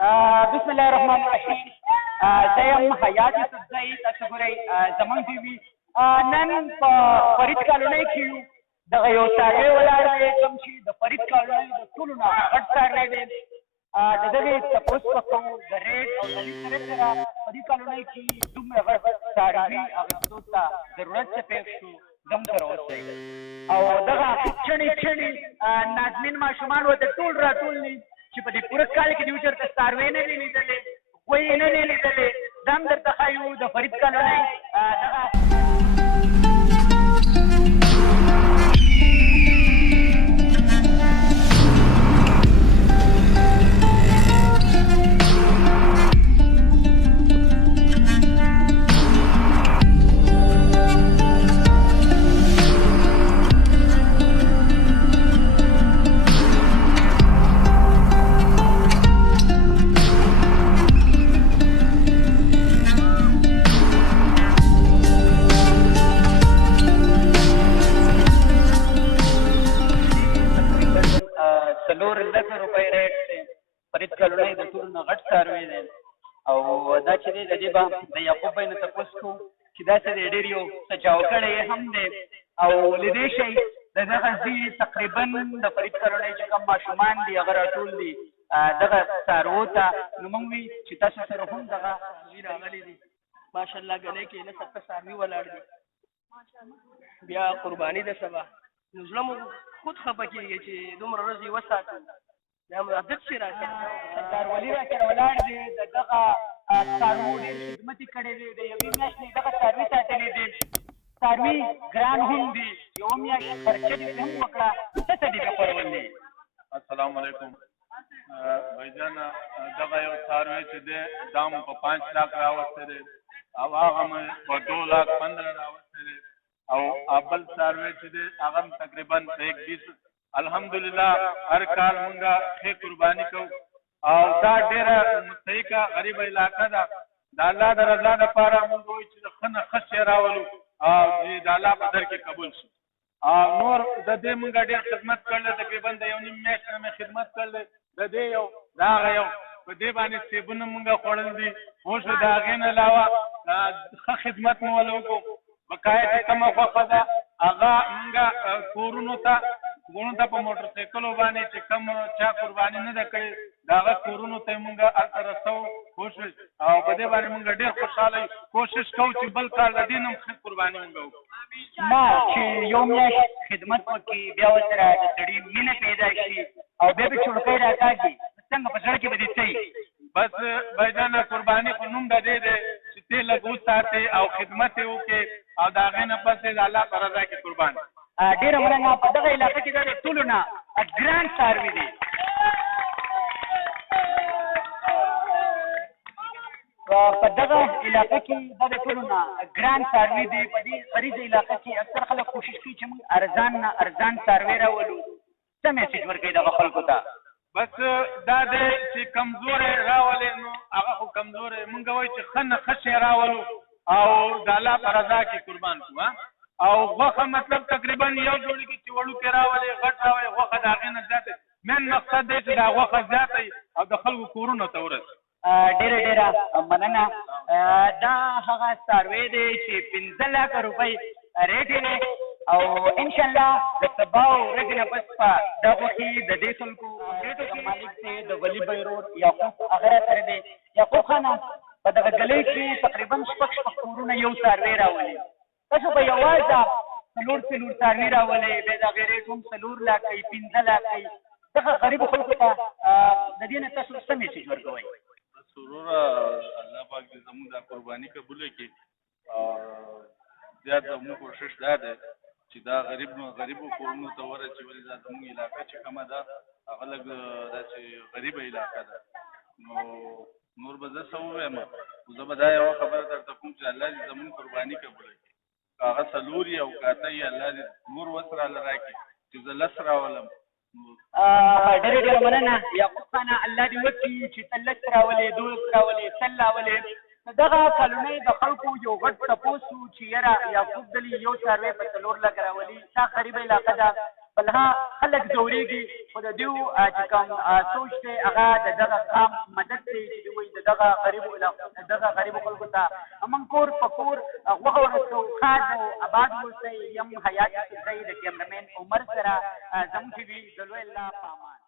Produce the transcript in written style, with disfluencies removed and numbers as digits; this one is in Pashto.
بسم الله الرحمن الرحیم. زه یم حیات یوسفزی. تاسو ګورئ زموږ ټي وي. نن په فرید کالونۍ کې یو دغه یو څاروی ولاړ دی کوم چې د فرید کالونۍ د ټولو نه غټ څاروی دی. د دغې تپوس به کوو د ریټ او د لیک سره په دې کالونۍ کې دومره غټ څاروي اخیستو ته ضرورت څه پېښ شو زموږ سره اوسئ. او دغه چڼې چڼې نازنین ماشومان ورته ټول راټول دي چې په دې پوره کال کې دوی چېرته څاروی نه دي لیدلې، غوی یې نه دي لیدلې. دا هم درته ښایو د فرید کالونۍ دغه فرید کالونۍ د ټولو نه غټ څاروی دی. او دا چې دی د دې به د یعقوب بی نه تپوس کوو چې دا څه دی ډېر یو څه چاو کړی هم دی. او لیدی شئ د دغه ځي تقریبا د فرید کالونۍ چې کوم ماشومان دي هغه راټول دي دغه څاروو ته. نو موږ وي چې تاسو سره هم دغه څاروي راغلي دي. ماشاءالله ګنۍ کې نه سخته څاروي ولاړ دي. بیا قرباني ده سبا. نو زړه مو خود خفه کېږي چې دومره ورځې وساتو. بیا مو عادت شي راته سردار ولي راکره ولاړ دی. د دغه څاروو ډېر خدمت یې کړی دی. د یوې میاشتې دغه څاروي ساتلی دی. څاروي ګران هم دي. یوه میاشت خرچه دې هم وکړه. څه څه دې خورول دی؟ السلام علیکم بھائی دغه یو څاروی چې دی دا مو په 5 लाख راوستی دی او هغه مو په 2,15,000 راوستی دی. او بل څاروی چې دی هغه تقریبا 120. الحمدلله هر کال مونږه ښې قرباني کوو. او دا ډېره مستحقه غریبه علاقه ده. د الله د رضا دپاره مونږ وایو چې د ښه نه ښه شی راولو او چې د الله په در کې قبول شي. نور د دې مونږه ډېر خدمت کړلی. تقریبا د 1.5 میاشت نه مې خدمت کړلی. د دې یو د هغه یو په دې باندې سیبونه مونږه خوړل دي. اوس د هغې نه علاوه ښه خدمت مو ولې وکړو. بقایا چې کومه خوښه ده هغه مونږه کورونو ته په موټر سایکلو باندې چې کوم چا قرباني نه ده کړې د هغه کورونو ته یې مونږ هلته رسوو. کوشش او په دې باندې مونږ ډېر خوشحاله یو. کوشش کوو چې بل کال د دې نه هم ښه قرباني مونږ وکړو. ما چې یو میاشت خدمت وکړي بیا ورسره د سړي مینه پیدا شي او بیا به چوړکۍ راکاږي څنګه په زړه کې به دې څه وي؟ بس بھائی قرباني خو نوم د دې دی چې ته لږ وساتې او خدمت یې وکړې او د هغې نه پس د الله په رضا کې قربان. ډېره مننه. په دغه علاقه کې دا د ټولو نه ګران څاروي دی. په دغه علاقه کې دا د ټولو نه ګران څاروي دی. په دې غریزه علاقه کې اکثر خلک کوشش کوي چې موږ ارزان نه ارزان څاروي راولو. څه میسج ورکوي دغه خلکو ته؟ بس دا دی چې کمزوری راولې نو هغه خو کمزوری مونږ وایو چې ښه نه ښه شی راولو او د الله په رضا کې قربان کړو. او غوښه مطلب تقریبا یو جوړي کې چې وړوکې راولې غټ راولې غوښه د هغې نه زیاته مین مقصد دی چې دا غوښه زیاته وي او د خلکو کورونو ته ورسي. ډېره مننه. دا هغه څاروی دی چې 15 लाख روپۍ ریټ یې دی. او انشاءالله د سبا ورځې نه پس په دغو کې د دې خلکو مالک دی د ولي بی روډ یعقوب هغه راسره دی. یعقوب خانه په دغه ګلۍ کې تقریبا 6 کورونه یو څاروی راولي. تاسو به یوازې 4 څاروي راولئ بیا د هغې ریټ هم 4 लाख کوي 15 लाख کوي. دغه غریبو خلکو ته د دې نه تاسو څه میسج ورکوئ؟ سروره الله پاک دې زموږ دا قرباني قبوله کړي. او زیات زموږ کوشش دا دی چې دا غریبو کورونو ته ورسوي. دا زموږ علاقه چې کومه ده هغه لږ داسې غریبه علاقه ده. نو نور به زه څه ووایم خو زه به دا یوه خبره درته کوم چې الله دې زموږ قرباني قبوله کړي. هغه 4 او کاته یې الله دې نور وسراله راکړي چې زه 10 راولم. ډېره مننه یعقوب خانه. الله دې وکړي چې ته 10 راولې 12 راولې 100 راولې. دغه کلونۍ د خلکو یو غټ تپوس و چې یاره یعقوب دلي یو څاروی په 4 لک راولي. دا غریبه علاقه ده. بلها خلک ځورېږي خو د دوی چې کوم سوچ دی هغه د دغه قام مدد دی دغه غریبو خلکو ته موږ کور په کور غوښه ورسوو ښاد او آباد اوسئ یم حیات فضایي د کیمرمین عمر سره زموږ ټي وي د لوی الله په امان